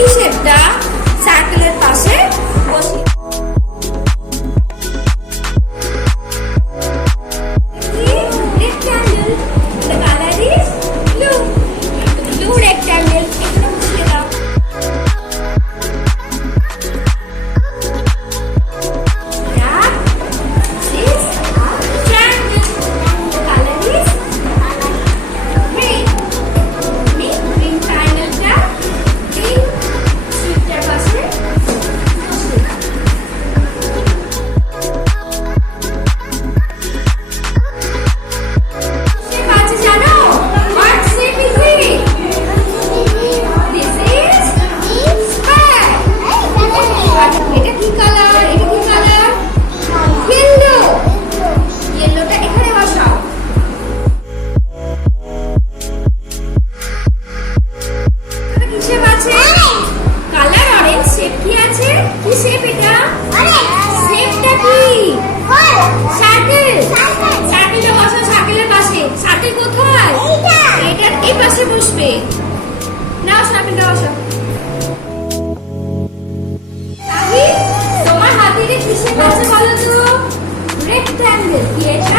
এই শেপটা সার্কেলের পাশে বসিয়ে rectangle. The color is blue. Blue rectangle. এখানে বসিয়ে দাও। Yeah. This is a triangle. The color is green. Green triangle-টা এই stripটার পাশে বসিয়ে দাও। shape আছে জানো? What shape is it? This is square. এটা কি কালার? এটা কি কালার? Yellow. Yellowটা এখানে বসাও। এটা কি shape আছে? Colour orange. shape কি আছে? কি shape এটা? shapeটা কি? সার্কেল। সার্কেলটা বসাও সার্কেলের পাশে। সার্কেল কোথায়? এটার এই পাশে বসবে। নাও সার্কেলটা বসাও। আহি, তোমার হাতে কি shape আছে বলো তো? রেক্ট্যাঙ্গেল। কি এটা?